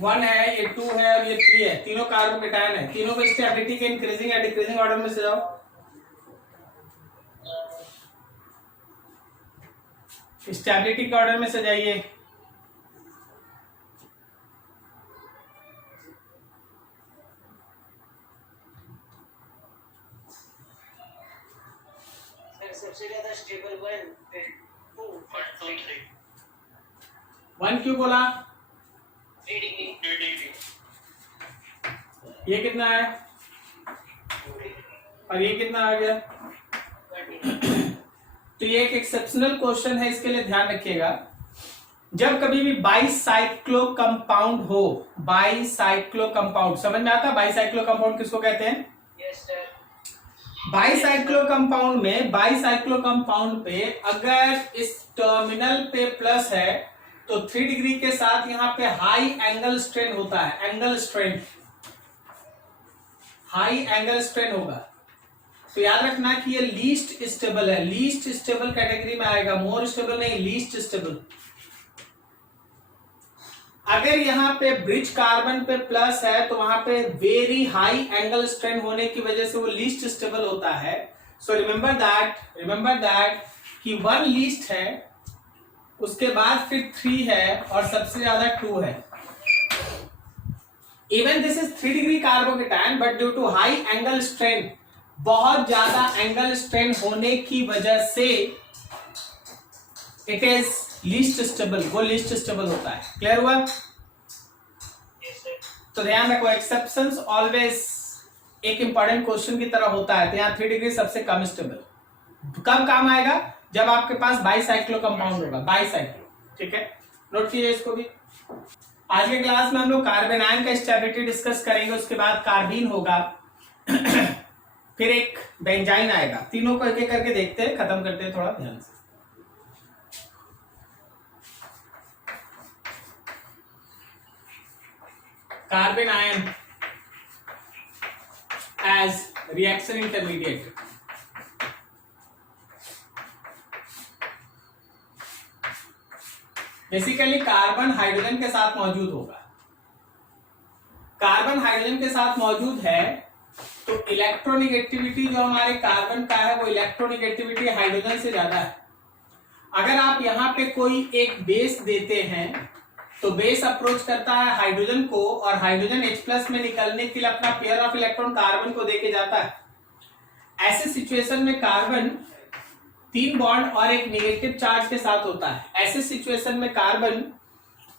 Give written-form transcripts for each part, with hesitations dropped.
1 है, ये 2 है और ये 3 है, तीनों कार्बोकेटायन है। तीनों को स्टेबिलिटी के इंक्रीजिंग या डिक्रीजिंग ऑर्डर में सजाओ। स्टेबिलिटी के ऑर्डर में सजाइए। सबसे ज्यादा स्टेबल 1, 2, 3। 1 क्यों बोला? 3 डिग्री। ये कितना है और ये कितना आ गया? तो ये एक एक्सेप्शनल क्वेश्चन है, इसके लिए ध्यान रखिएगा। जब कभी भी बाईसाइक्लो कंपाउंड हो, बाईसाइक्लो कंपाउंड समझ में आता है? बाईसाइक्लो कंपाउंड किसको कहते हैं? Yes sir. बाईसाइक्लो कंपाउंड पे अगर इस टर्मिनल पे प्लस है तो 3 डिग्री के साथ यहाँ पे हाई एंगल स्ट्रेन होता है, angle strain, high angle strain होगा। तो याद रखना कि ये लीस्ट स्टेबल है, लीस्ट स्टेबल कैटेगरी में आएगा, मोर स्टेबल नहीं, लीस्ट स्टेबल। अगर यहाँ पे ब्रिज कार्बन पे प्लस है तो वहां पे वेरी हाई एंगल स्ट्रेन होने की वजह से वो लीस्ट स्टेबल होता है। सो रिमेंबर दैट कि 1 लीस्ट है, उसके बाद फिर 3 है और सबसे ज्यादा 2 है। Even this is 3 degree carbocation but due to high angle strain, बहुत ज्यादा एंगल स्ट्रेन होने की वजह से इट इज लीस्ट स्टेबल, वो लीस्ट स्टेबल होता है। क्लियर हुआ? तो ध्यान रखो, एक्सेप्शंस ऑलवेज एक इंपॉर्टेंट क्वेश्चन की तरह होता है। तो यहाँ 3 डिग्री सबसे कम स्टेबल। कब काम आएगा? जब आपके पास बाईसाइक्लो कंपाउंड होगा, बाईसाइक्लो। ठीक है, नोट कीजिए इसको भी। आज के क्लास में हम लोग कार्बन आयन का स्टेबिलिटी डिस्कस करेंगे, उसके बाद कार्बीन होगा फिर एक बेंजाइन आएगा। तीनों को एक एक करके देखते हैं, खत्म करते हैं थोड़ा ध्यान से। Carbanion as reaction intermediate. Basically carbon hydrogen के साथ मौजूद होगा। कार्बन हाइड्रोजन के साथ मौजूद है तो इलेक्ट्रोनिगेटिविटी जो हमारे कार्बन का है वो इलेक्ट्रोनिगेटिविटी हाइड्रोजन से ज्यादा है। अगर आप यहाँ पे कोई एक बेस देते हैं तो बेस अप्रोच करता है हाइड्रोजन को और हाइड्रोजन H+ में निकलने के लिए अपना पेयर ऑफ इलेक्ट्रॉन कार्बन को देके जाता है। ऐसे सिचुएशन में कार्बन 3 बॉन्ड और एक नेगेटिव चार्ज के साथ होता है। ऐसे सिचुएशन में कार्बन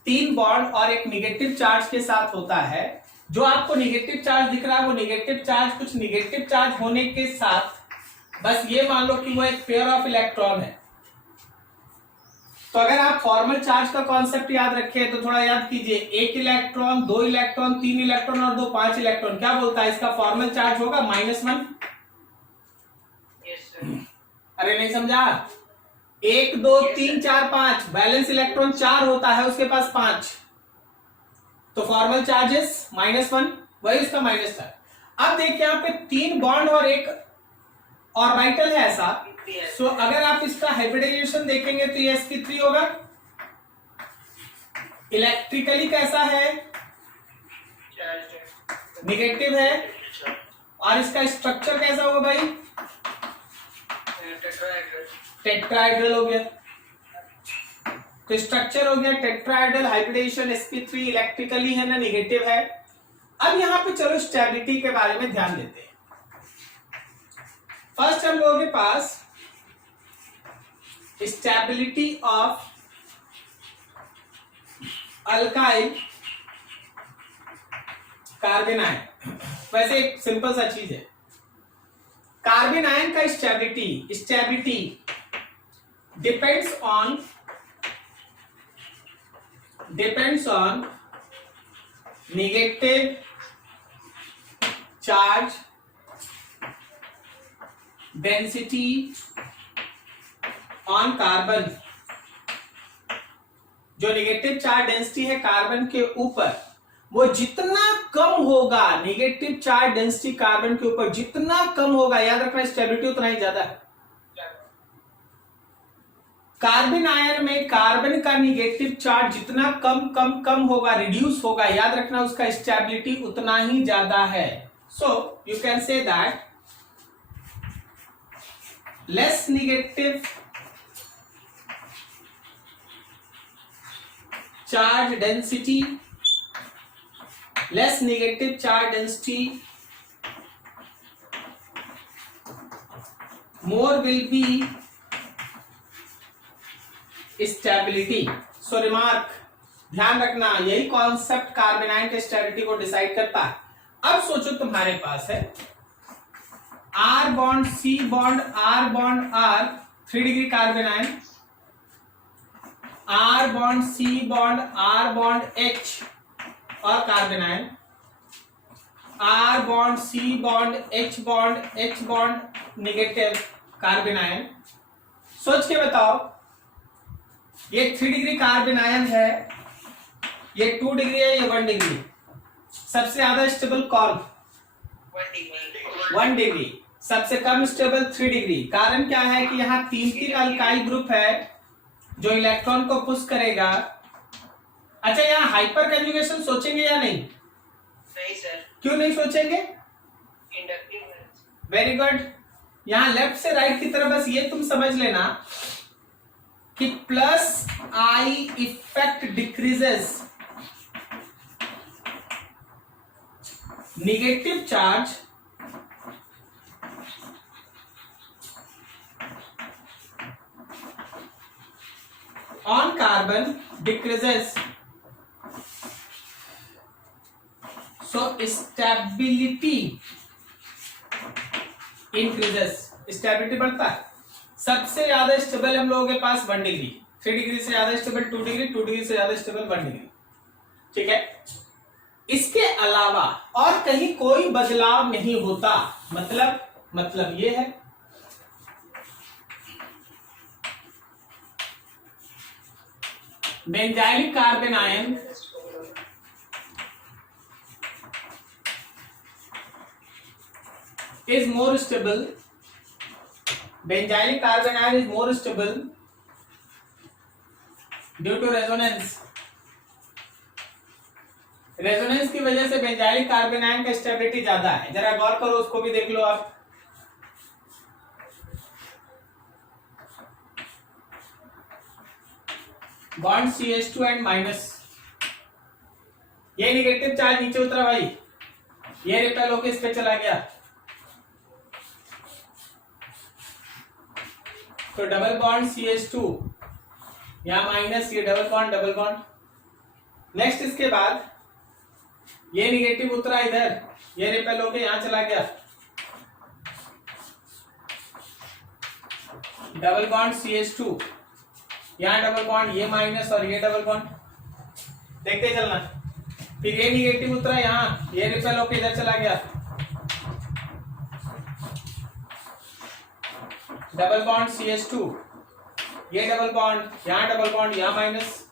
3 बॉन्ड और एक नेगेटिव चार्ज के साथ होता है। जो आपको नेगेटिव चार्ज दिख रहा है वो नेगेटिव चार्ज कुछ नेगेटिव चार्ज होने के साथ बस ये मान लो कि वो एक पेयर ऑफ इलेक्ट्रॉन है। तो अगर आप फॉर्मल चार्ज का कॉन्सेप्ट याद रखें तो थोड़ा याद कीजिए, 1 इलेक्ट्रॉन, 2 इलेक्ट्रॉन, 3 इलेक्ट्रॉन और 2 5 इलेक्ट्रॉन, क्या बोलता है? इसका फॉर्मल चार्ज होगा -1। अरे नहीं समझा? 1 2 3 4 5, बैलेंस इलेक्ट्रॉन 4 होता है, उसके पास 5, तो फॉर्मल चार्जेस -1, वही उसका माइनस था। अब देखिए यहाँ पे 3 बॉन्ड और एक ऑर्बिटल है ऐसा। सो अगर आप इसका हाइब्रिडाइजेशन देखेंगे तो ये sp3 होगा। इलेक्ट्रिकली कैसा है? नेगेटिव है। और इसका स्ट्रक्चर कैसा होगा भाई? टेट्राहेड्रल हो गया। तो स्ट्रक्चर हो गया टेट्राहेड्रल, हाइब्रिडाइजेशन sp3, इलेक्ट्रिकली है ना, नेगेटिव है। अब यहां पे चलो स्टेबिलिटी के बारे में ध्यान देते हैं। फर्स्ट हम लोगों के पास stability of alkyl carbanion. वैसे एक सिंपल सा चीज है, कार्बन आयन का stability depends on negative charge density on carbon. जो नेगेटिव चार्ज डेंसिटी है कार्बन के ऊपर, वो जितना कम होगा, नेगेटिव चार्ज डेंसिटी कार्बन के ऊपर जितना कम होगा, याद रखना स्टेबिलिटी उतना ही ज्यादा है। कार्बन आयन में कार्बन का निगेटिव चार्ज जितना कम कम कम होगा, रिड्यूस होगा, याद रखना उसका स्टेबिलिटी उतना ही ज्यादा है। So you can say that less negative charge density, less negative charge density, more will be stability. So remark, ध्यान रखना यही कॉन्सेप्ट कार्बन आयन के स्टेबिलिटी को डिसाइड करता है। अब सोचो तुम्हारे पास है R bond C bond R bond R 3 degree carbon ion, R bond C bond R bond H और carbon ion, R bond C bond H bond negative carbon ion. सोच के बताओ, ये 3 डिग्री कार्बन आयन है, ये 2 degree है, ये 1 degree. सबसे ज्यादा स्टेबल कौन? 1 डिग्री। सबसे कम स्टेबल 3 डिग्री। कारण क्या है कि यहाँ 3 अल्काइल ग्रुप है जो इलेक्ट्रॉन को पुश करेगा। अच्छा, यहाँ हाइपर कंजुगेशन सोचेंगे या नहीं? नहीं सर। क्यों नहीं सोचेंगे? इंडक्टिव है। Very good. यहाँ लेफ्ट से राइट की तरफ बस ये तुम समझ लेना कि plus I effect decreases negative charge on carbon decreases, so stability increases, stability बढ़ता है। सबसे ज्यादा स्टेबल हम लोगों के पास 1 डिग्री, 3 डिग्री से ज्यादा स्टेबल 2 डिग्री, 2 डिग्री से ज्यादा स्टेबल 1 डिग्री। ठीक है, इसके अलावा और कहीं कोई बदलाव नहीं होता। मतलब ये है benzylic carbon ion is more stable. Benzylic carbon ion is more stable due to resonance. Resonance की वजह से बेंजाइलिक कार्बन आयन का स्टेबिलिटी ज्यादा है। जरा गौर करो, उसको भी देख लो आप। बॉन्ड CH2 एंड माइनस, ये निगेटिव चार्ज नीचे उतरा भाई, ये रिपेल होकर इस पे चला गया, तो डबल बॉन्ड CH2 यहां माइनस, ये डबल बॉन्ड। नेक्स्ट इसके बाद ये निगेटिव उतरा इधर, ये रिपेल होके यहां चला गया, डबल बॉन्ड CH2 यहां डबल बॉन्ड, ये माइनस और ये डबल बॉन्ड। देखते चलना, फिर ये निगेटिव उतरा यहां, ये रिपेल होके इधर चला गया, डबल बॉन्ड CH2, ये डबल बॉन्ड, यहाँ माइनस,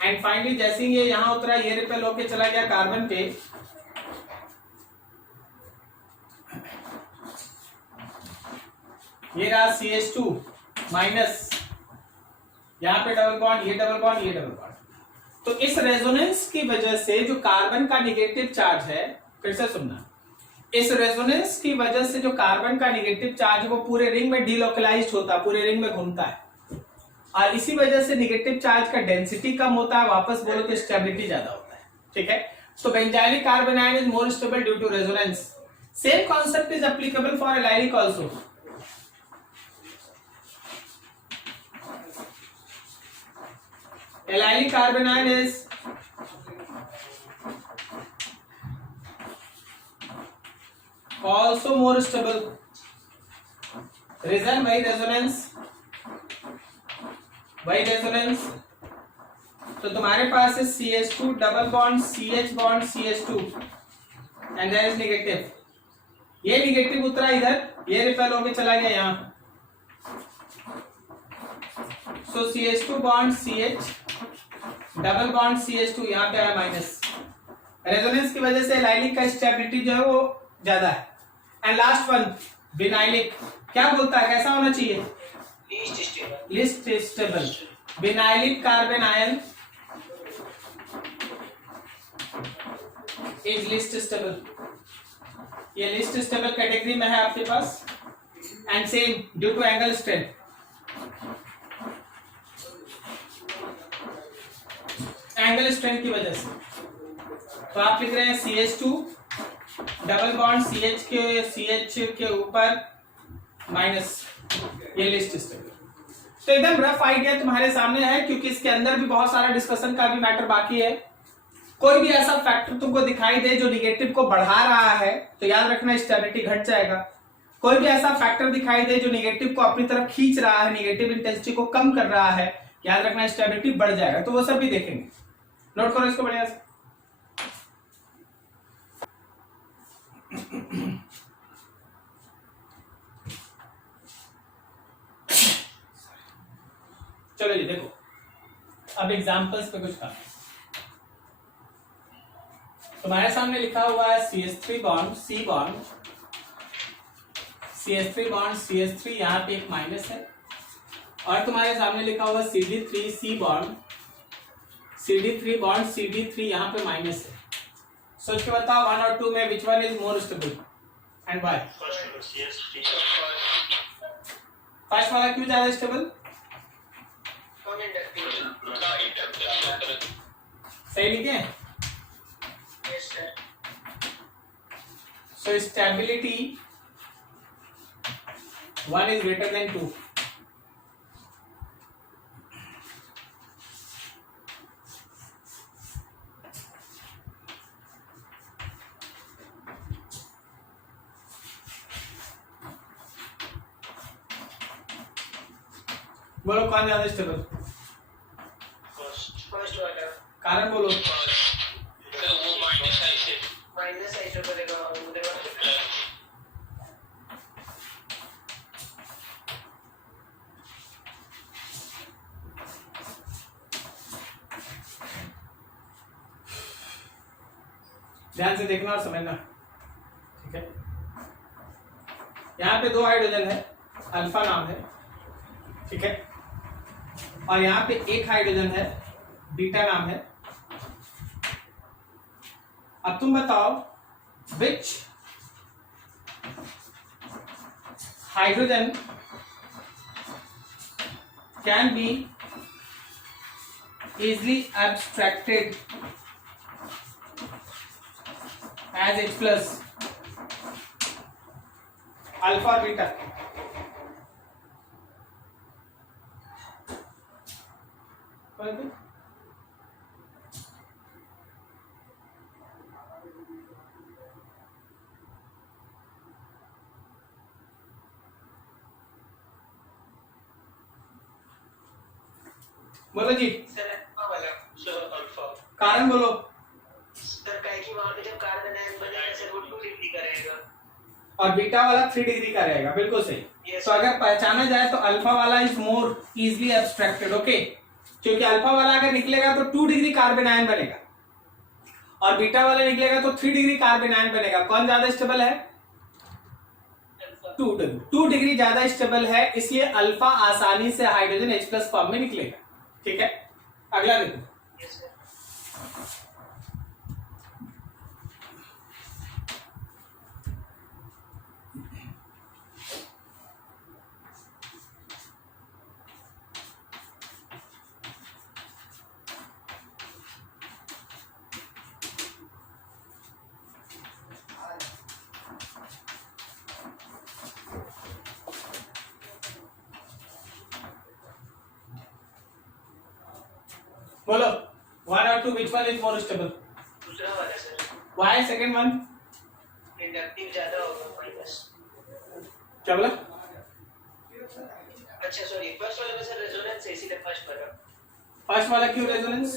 एंड फाइनली जैसे ही ये यहां उतरा, ये रिपेल होके चला गया कार्बन पे, ये रहा CH2 माइनस, यहाँ पे डबल बॉन्ड, ये डबल बॉन्ड। तो इस रेजोनेंस की वजह से जो कार्बन का निगेटिव चार्ज है, फिर से सुनना, इस रेजोनेंस की वजह से जो कार्बन का निगेटिव चार्ज है वो पूरे रिंग में डीलोकलाइज्ड होता है, पूरे रिंग में घूमता है, और इसी वजह से निगेटिव चार्ज का डेंसिटी कम होता है, वापस बोलो तो स्टेबिलिटी ज्यादा होता है। ठीक है, तो benzylic carbanion is more stable due to resonance. Same concept is applicable for allylic also. Allylic carbanion is also more stable. Reason by resonance. तो तुम्हारे पास है CH2 double bond CH bond CH2 and there is negative, ये negative उतरा इधर, ये repel होके चला गया यहाँ, so CH2 bond CH double bond CH2 यहाँ पे आया माइनस। रेजोनेंस की वजह से एलाइलिक का स्टेबिलिटी जो है वो ज्यादा है। एंड लास्ट वन विनाइलिक, क्या बोलता है कैसा होना चाहिए? Least stable vinylic carbanion is least stable, ये लीस्ट स्टेबल कैटेगरी में है आपके पास। And same due to angle strain, angle strain की वजह से, तो आप लिख रहे हैं CH2 डबल बॉन्ड CH के ऊपर माइनस, ये लिस्ट स्टेबल। तो एकदम रफ आइडिया तुम्हारे सामने है, क्योंकि इसके अंदर भी बहुत सारा डिस्कशन का भी मैटर बाकी है। कोई भी ऐसा फैक्टर तुमको दिखाई दे जो निगेटिव को बढ़ा रहा है तो याद रखना स्टेबिलिटी घट जाएगा। कोई भी ऐसा फैक्टर दिखाई दे जो निगेटिव को अपनी तरफ खींच रहा है, निगेटिव इंटेंसिटी को कम कर रहा है, याद रखना स्टेबिलिटी बढ़ जाएगा। तो वो सब भी देखेंगे, नोट करो इसको बढ़िया से। चलो जी देखो, अब एग्जांपल्स पे कुछ काम। तुम्हारे सामने लिखा हुआ है CH3 bond C bond, CH3 bond CH3, यहाँ पे एक माइनस है, और तुम्हारे सामने लिखा हुआ CD3 C bond CD3 bond CD3, यहाँ पे माइनस है। सोच के बताओ 1 और 2 में which one is more stable and why? First वाला क्यों ज्यादा स्टेबल? सही लिखे? So stability 1 is greater than 2. बोलो कौन ज्यादा स्टेबल? फर्स्ट वाला। कारण बोलो। माइनस ऐसे करेगा ध्यान से देखना और समझना, ठीक है। यहाँ पे 2 हाइड्रोजन है, अल्फा नाम है, ठीक है, और यहाँ पे 1 हाइड्रोजन है, बीटा नाम है। अब तुम बताओ which hydrogen can be easily abstracted as H plus, alpha और बीटा। बोलो जी। Sir alpha. कारण बोलो। सर काहे कि वहां पे जब कार्बन आयन बनेगा सर वो 2 डिग्री का रहेगा और बीटा वाला 3 डिग्री का रहेगा, बिल्कुल सही। तो अगर पहचाना जाए तो अल्फा वाला is more easily abstracted, okay, क्योंकि अल्फा वाला अगर निकलेगा तो 2 डिग्री कार्बन आयन बनेगा और बीटा वाला निकलेगा तो 3 डिग्री कार्बन आयन बनेगा। कौन ज्यादा स्टेबल है? 2 डिग्री ज्यादा स्टेबल है, इसलिए अल्फा आसानी से हाइड्रोजन H प्लस फॉर्म में निकलेगा, ठीक है। अगला देखो, बोलो 1 और 2 which one is more stable? दूसरा वाला sir. Why second one? Inductive ज्यादा होगा माइनस। क्या बोला? अच्छा सॉरी, फर्स्ट वाला में सर रेजोनेंस है, इसीलिए फर्स्ट वाला। फर्स्ट वाला क्यों resonance?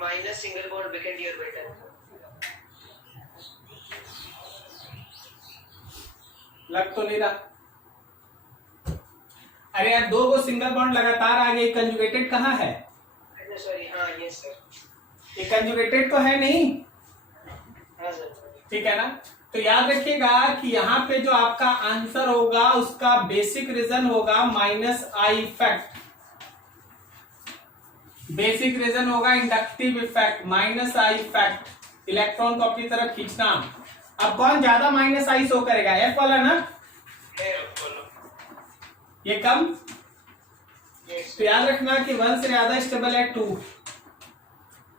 Minus single bond vacant year better. लग तो नहीं रहा। अरे यार 2 को सिंगल बॉन्ड लगातार आ गए, कंजुगेटेड कहाँ है? सॉरी, हाँ यस सर। ये कंजुगेटेड तो है नहीं, हाँ सर। ठीक है ना। तो याद रखिएगा कि यहाँ पे जो आपका आंसर होगा उसका बेसिक रीजन होगा minus I effect, basic reason होगा inductive effect, minus I effect, electron को अपनी तरफ खींचना। अब कौन ज्यादा माइनस आई शो करेगा, एफ वाला ना, ये कम। तो याद रखना कि 1 से ज्यादा स्टेबल है 2।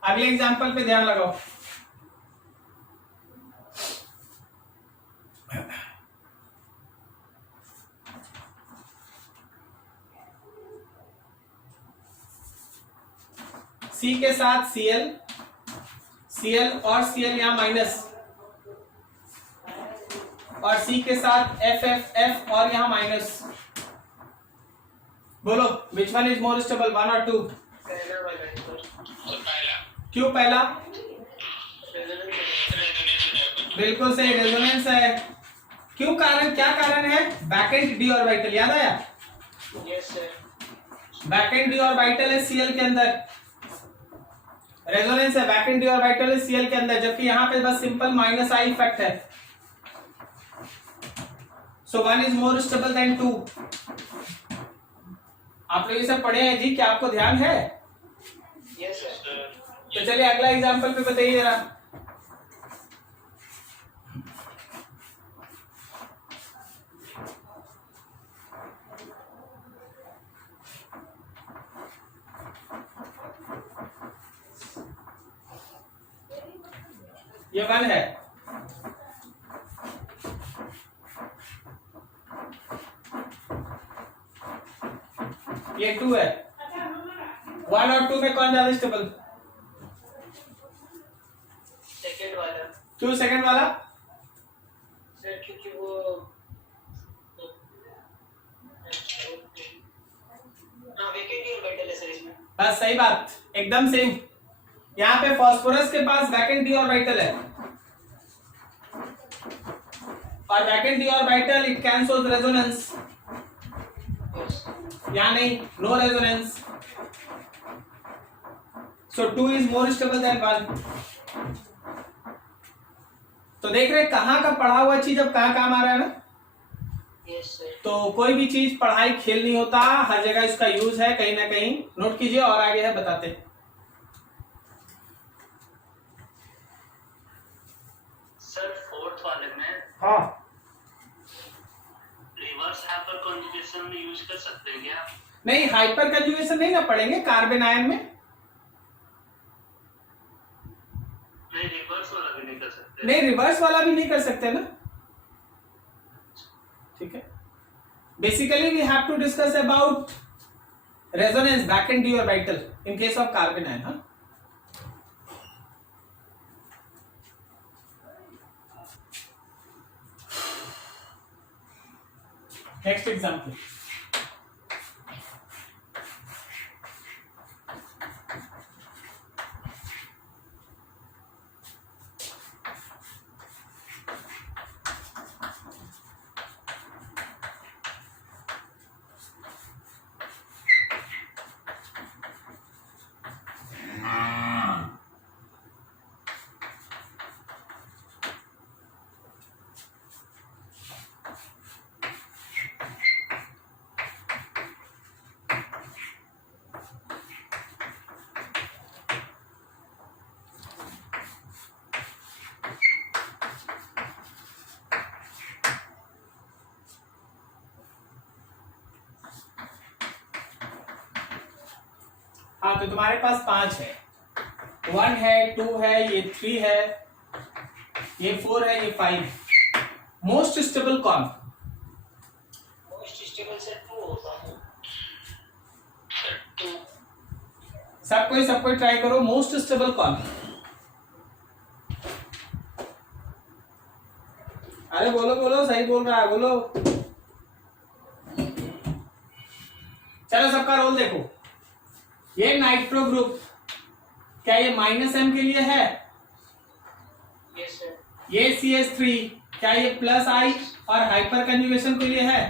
अगले एग्जांपल पे ध्यान लगाओ। सी के साथ Cl, Cl और Cl यहां माइनस, और सी के साथ FF और यहां माइनस। बोलो which one is more stable, 1 और 2? पहला वाला। क्यों पहला? बिल्कुल सही, रेजोनेंस है। क्यों, कारण क्या कारण है? बैकेंड डी ऑर्बिटल, याद आया? Yes sir. Backend D orbital है Cl के अंदर, रेजोनेंस है, बैकेंड डी ऑर्बिटल है Cl के अंदर, जबकि यहाँ पे बस सिंपल माइनस आई इफेक्ट है। सो 1 इज मोर स्टेबल देन 2। आप लोग ये सब पढ़े हैं जी, क्या आपको ध्यान है? Yes sir. तो चलिए अगला एग्जांपल पे बताइए जरा। ये 1 है, ये 2 है। 1 और 2 में कौन ज्यादा स्टेबल? सेकंड वाला क्यों सेकंड वाला? सर, क्योंकि वो वैकेंट ऑर्बिटल है सर इसमें। बस सही बात, एकदम सेम। यहाँ पे फास्फोरस के पास वैकेंट डी ऑर्बिटल है, और vacant D orbital it cancels resonance. यहाँ नहीं, no resonance. So 2 is more stable than 1। तो देख रहे कहाँ का पढ़ा हुआ चीज अब कहाँ काम आ रहा है ना। Yes sir. तो कोई भी चीज पढ़ाई खेल नहीं होता, हर जगह इसका यूज है कहीं ना कहीं, नोट कीजिए। और आगे है बताते। सर फोर्थ वाले में हाँ, रिवर्स हाइपर कॉन्जुगेशन में यूज कर सकते हैं क्या? नहीं हाइपर कंजुगेशन नहीं ना पढ़ेंगे कार्बन आयन में। नहीं, रिवर्स वाला भी नहीं कर सकते। नहीं रिवर्स वाला भी नहीं कर सकते ना, ठीक है। Basically we have to discuss about resonance, vacant D orbital in case of carbanion. हाँ, नेक्स्ट एग्जांपल। हाँ, तो तुम्हारे पास 5 है, 1 है, 2 है, ये 3 है, ये 4 है, ये 5। मोस्ट स्टेबल कौन? मोस्ट स्टेबल सर 2 होता है। सर 2। सब कोई ट्राई करो, मोस्ट स्टेबल कौन? अरे बोलो बोलो, सही बोल रहा है, बोलो। चलो सबका रोल देखो। ये नाइट्रो ग्रुप, क्या ये -M के लिए है? Yes sir. ये CH3, क्या ये +I और हाइपर कंजुगेशन के लिए है?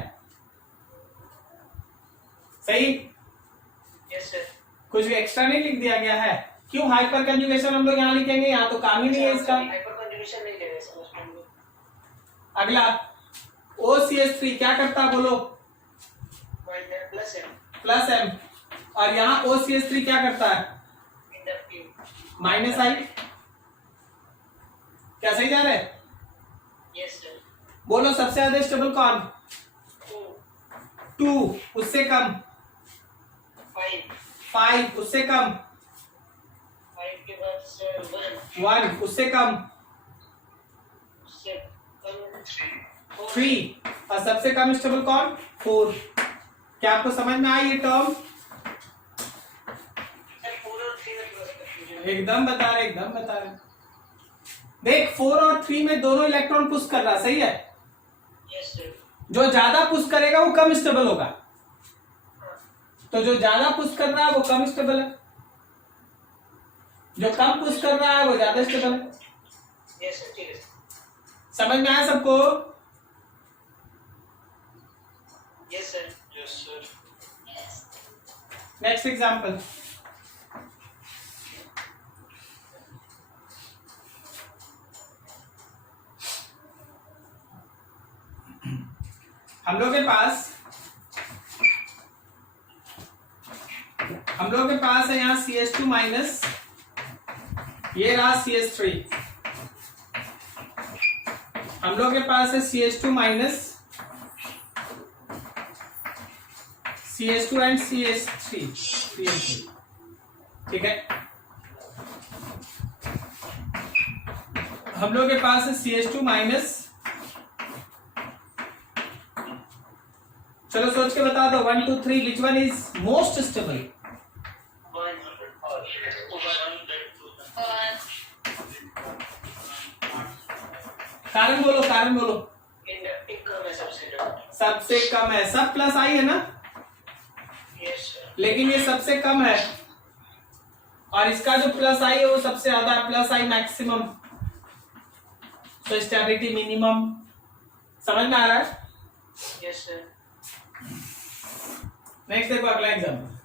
सही। Yes sir. कुछ एक्स्ट्रा नहीं लिख दिया गया है? क्यों हाइपर कंजुगेशन हम लोग यहाँ लिखेंगे? यहाँ तो काम ही नहीं है इसका। हाइपर कंजुगेशन नहीं ले रहे सर उसमें। अगला OCH3 क्या करता है बोलो? Plus M plus M. और यहाँ OCH3 क्या करता है? Inductive minus I. क्या सही जा रहा है? यस सर बोलो सबसे ज्यादा स्टेबल कौन? 2। उससे कम? 5 5। उससे कम? 5 के बाद सर 1। उससे कम? 3। और सबसे कम स्टेबल कौन? 4। क्या आपको समझ में आई ये टर्म? एकदम बता रहे, एकदम बता रहे। देख 4 और 3 में दोनों इलेक्ट्रॉन पुश कर रहा, सही है? यस सर जो ज्यादा पुश करेगा वो कम स्टेबल होगा, तो जो ज्यादा पुश कर रहा है वो कम स्टेबल है, जो कम पुश कर रहा है वो ज्यादा स्टेबल है। यस सर ठीक है समझ में आया सबको? Yes sir yes sir next example. हम लोग के पास है यहाँ CH2 माइनस, ये रहा CH3। हम लोग के पास है CH2 minus, CH2 and CH3, ठीक है। हम लोग के पास है CH2 माइनस, चलो सोच के बता दो 1 2 3 which one is most stable? कारण बोलो, कारण बोलो। इंडक्टिव कम है सबसे सबसे कम है, सब प्लस आई है ना? यस सर लेकिन ये सबसे कम है, और इसका जो प्लस आई है वो सबसे ज्यादा है, प्लस आई मैक्सिमम, तो स्टेबिलिटी मिनिमम। समझ में आ रहा है? यस सर नेक्स्ट देखो अगला एग्जाम्पल।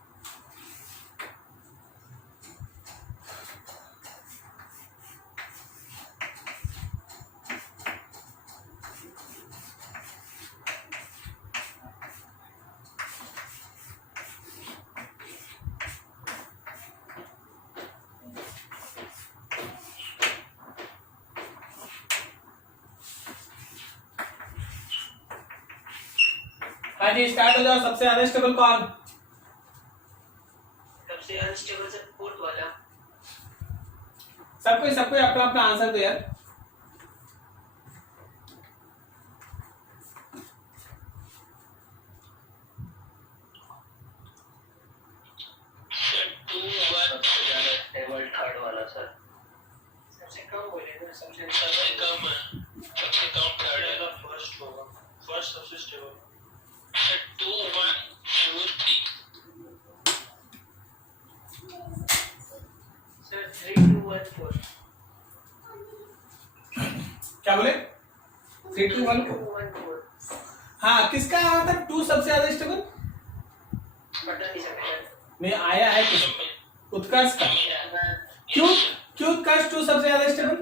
हाँ जी स्टार्ट हो जाओ। सबसे ज्यादा स्टेबल कौन? सबसे अनस्टेबल सर फोर्थ वाला सबको अपना अपना आंसर दो यार। थर्ड वाला सर सबसे कम बोले ना सबसे कम है सबसे कम थर्ड वाला फर्स्ट होगा फर्स्ट सबसे स्टेबल 2 1 4 3 सर 3 2 1 4 क्या बोले? 3 2 1 4। 1 4 हाँ किसका आया था 2 सबसे ज्यादा स्टेबल? पता नहीं सर में आया है किस? उत्कर्ष का। क्यों क्यों उत्कर्ष 2 सबसे ज्यादा स्टेबल?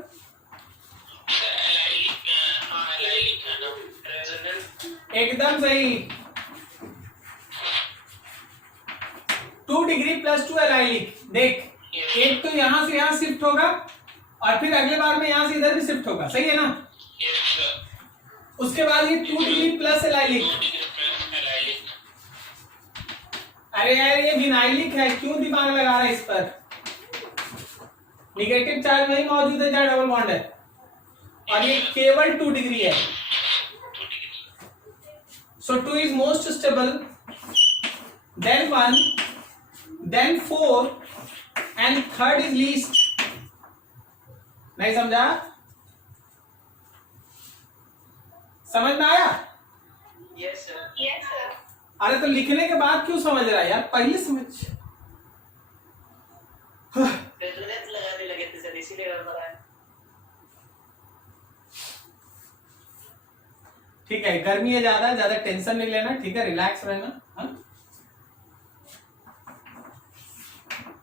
एकदम सही। 2 डिग्री प्लस 2 एलाइलिक। देख एक तो यहां से यहां शिफ्ट होगा और फिर अगले बार में यहां से इधर भी शिफ्ट होगा, सही है ना? उसके बाद ये 2 डिग्री प्लस एलाइलिक। अरे यार ये विनाइलिक है, क्यों दिमाग लगा रहा है इस पर? निगेटिव चार्ज नहीं मौजूद है जहां डबल बॉन्ड है, और ये केवल 2 डिग्री है। So 2 is most stable, then 1, then 4, and third is least. नहीं समझा? समझ में आया? यस सर अरे तो लिखने के बाद क्यों समझ रहा है यार, पहले समझ। रेजोनेंस लगाने लगे थे सर इसीलिए गड़बड़ आया। ठीक है, गर्मी है, ज्यादा टेंशन नहीं लेना, ठीक है, रिलैक्स रहना। हाँ?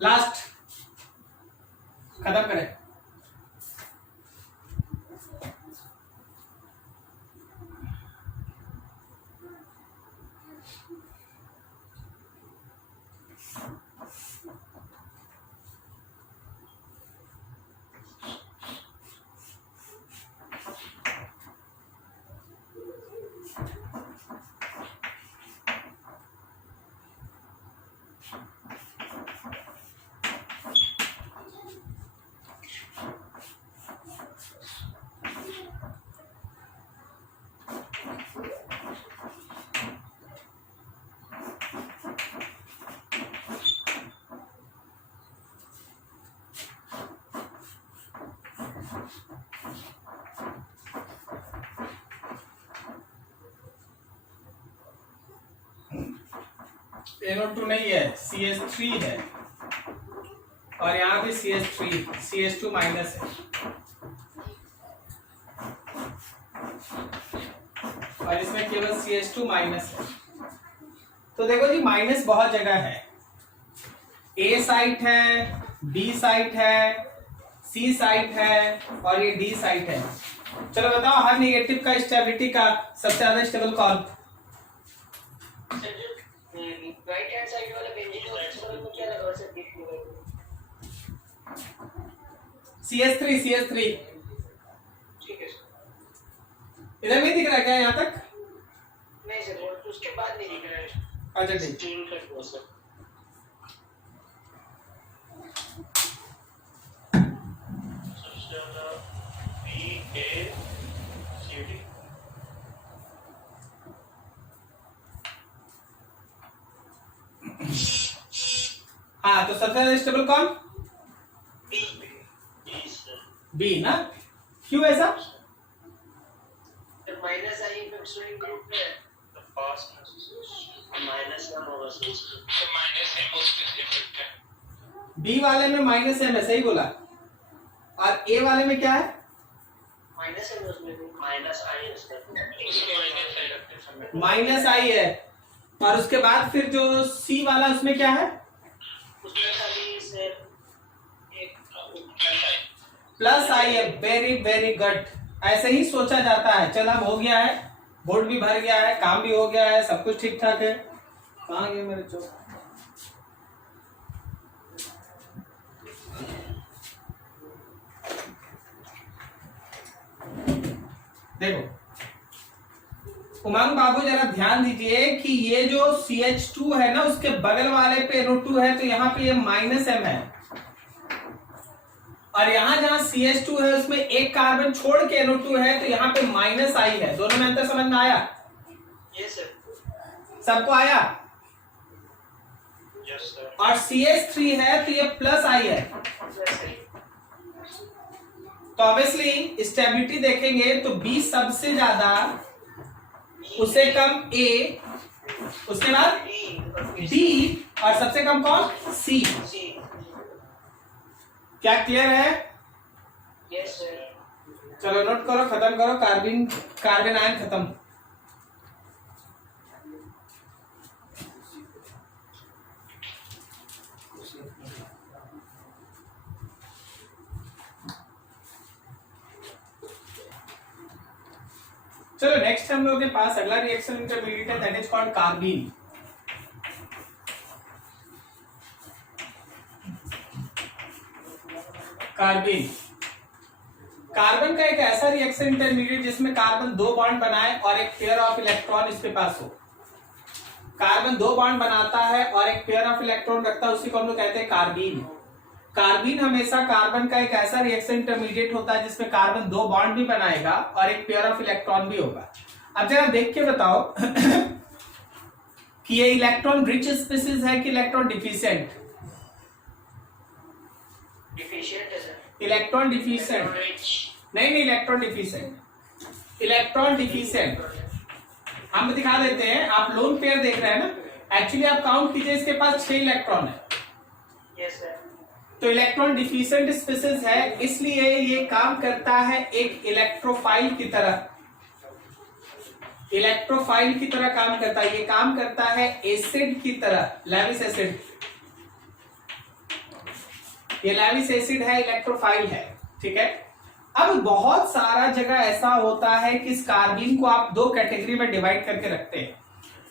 लास्ट खत्म करें। NO2 नहीं है, CH3 है, और यहाँ भी CH3, CH2 माइनस है, और इसमें केवल CH2 माइनस है। तो देखो जी माइनस बहुत जगह है, A साइट है, B साइट है, C साइट है, और ये D साइट है। चलो बताओ हर नेगेटिव का स्टेबिलिटी का सबसे ज्यादा स्टेबल कौन? राइट हैंड साइड वाला बेंजीन को क्या लगा सर? CH3 ठीक है सर। इधर नहीं दिख रहा क्या यहाँ तक? नहीं सर, और उसके बाद नहीं दिख रहा है। अच्छा ठीक। स्टील का हुआ सर। सबसे ज्यादा BACD। हाँ तो सबसे ज्यादा स्टेबल कौन? B sir. B ना? क्यों ऐसा? माइनस आई स्विंग ग्रुप में तो पास माइनस M होगा सर। तो माइनस M उसके इफेक्ट है। B वाले में माइनस M है, सही बोला। और A वाले में क्या है? माइनस M उसमें माइनस आई है सर। माइनस I है। और उसके बाद फिर जो C वाला उसमें क्या है? उसमें खाली सर एक प्लस I है। वेरी वेरी गुड, ऐसे ही सोचा जाता है। चल अब हो गया है, बोर्ड भी भर गया है, काम भी हो गया है, सब कुछ ठीक ठाक है। कहाँ गए मेरे चौक? देखो उमंग बाबू जरा ध्यान दीजिए कि ये जो CH2 है ना उसके बगल वाले पे NO2 है, तो यहाँ पे ये माइनस M है, और यहां जहां CH2 है उसमें एक कार्बन छोड़ के NO2 है, तो यहाँ पे माइनस I है। दोनों में अंतर समझ में आया? Yes sir. सबको आया? Yes sir. और CH3 है तो ये प्लस I है। तो ऑब्वियसली स्टेबिलिटी देखेंगे तो B सबसे ज्यादा, उससे कम A, उसके बाद D, और सबसे कम कौन? C। क्या क्लियर है? Yes sir. चलो नोट करो, खत्म करो। कार्बन आयन खत्म। चलो नेक्स्ट हम लोग के पास अगला रिएक्शन इंटरमीडिएट है, that is called carbene. Carbon का एक ऐसा रिएक्शन इंटरमीडिएट जिसमें कार्बन 2 बॉन्ड बनाए और एक पेयर ऑफ इलेक्ट्रॉन इसके पास हो। कार्बन 2 बॉन्ड बनाता है और एक पेयर ऑफ इलेक्ट्रॉन रखता है, उसी को हम लोग कहते हैं कार्बीन। कार्बीन हमेशा कार्बन का एक ऐसा रिएक्शन इंटरमीडिएट होता है जिसमें कार्बन 2 बॉन्ड भी बनाएगा और एक पेयर ऑफ इलेक्ट्रॉन भी होगा। अब जरा देख के बताओ कि ये इलेक्ट्रॉन रिच स्पीसीज है कि इलेक्ट्रॉन डिफिशिएंट? डिफिशिएंट है सर। इलेक्ट्रॉन डिफिशिएंट नहीं, इलेक्ट्रॉन डिफिशिएंट। इलेक्ट्रॉन डिफिशिएंट हम दिखा देते हैं। आप लोन पेयर देख रहे हैं ना, एक्चुअली आप काउंट कीजिए, इसके पास 6 इलेक्ट्रॉन है। Yes sir. तो इलेक्ट्रॉन डिफिशिएंट स्पीसीज है, इसलिए ये काम करता है एक इलेक्ट्रोफाइल की तरह। इलेक्ट्रोफाइल की तरह काम करता है। ये काम करता है एसिड की तरह, लैविस एसिड। ये लैविस एसिड है, इलेक्ट्रोफाइल है, ठीक है। अब बहुत सारा जगह ऐसा होता है कि इस कार्बीन को आप 2 कैटेगरी में डिवाइड करके रखते हैं।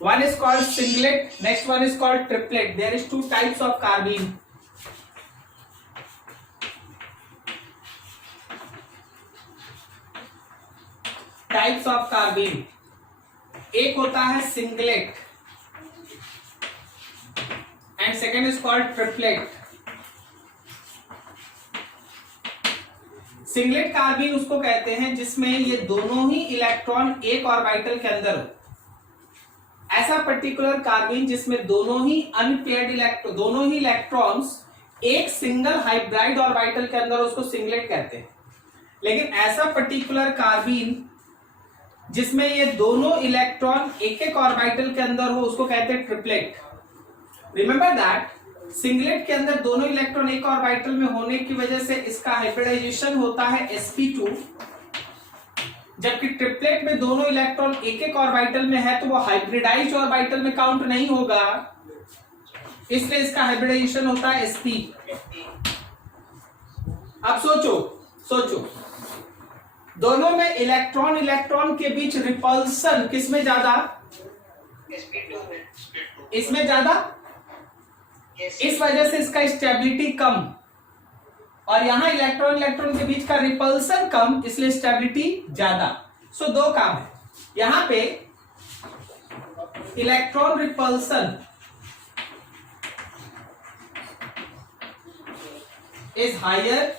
One is called singlet, next one is called triplet. There is 2 types of carbene. Types of carbene, एक होता है singlet and second is called triplet. Singlet carbene उसको कहते हैं जिसमें ये दोनों ही इलेक्ट्रॉन एक ऑर्बिटल के अंदर हो। ऐसा पर्टिकुलर कार्बीन जिसमें दोनों ही अनपेयर्ड इलेक्ट्रॉन, दोनों ही इलेक्ट्रॉन्स एक सिंगल हाइब्राइड ऑर्बिटल के अंदर, उसको सिंगलेट कहते हैं। लेकिन ऐसा पर्टिकुलर कार्बीन जिसमें ये दोनों इलेक्ट्रॉन एक एक ऑर्बिटल के अंदर हो, उसको कहते हैं ट्रिपलेट। रिमेंबर दैट सिंगलेट के अंदर दोनों इलेक्ट्रॉन एक ऑर्बिटल में होने की वजह से इसका हाइब्रिडाइजेशन होता है sp2, जबकि ट्रिपलेट में दोनों इलेक्ट्रॉन एक एक ऑर्बिटल में है तो वो हाइब्रिडाइज्ड ऑर्बिटल में काउंट नहीं होगा, इसलिए इसका हाइब्रिडाइजेशन होता है sp। अब सोचो दोनों में इलेक्ट्रॉन इलेक्ट्रॉन के बीच रिपल्सन किसमें ज्यादा? sp2 में, इसमें ज्यादा, इस वजह से इसका स्टेबिलिटी कम, और यहां इलेक्ट्रॉन इलेक्ट्रॉन के बीच का रिपल्सन कम, इसलिए स्टेबिलिटी ज्यादा। सो दो काम है यहां पे, electron repulsion is higher,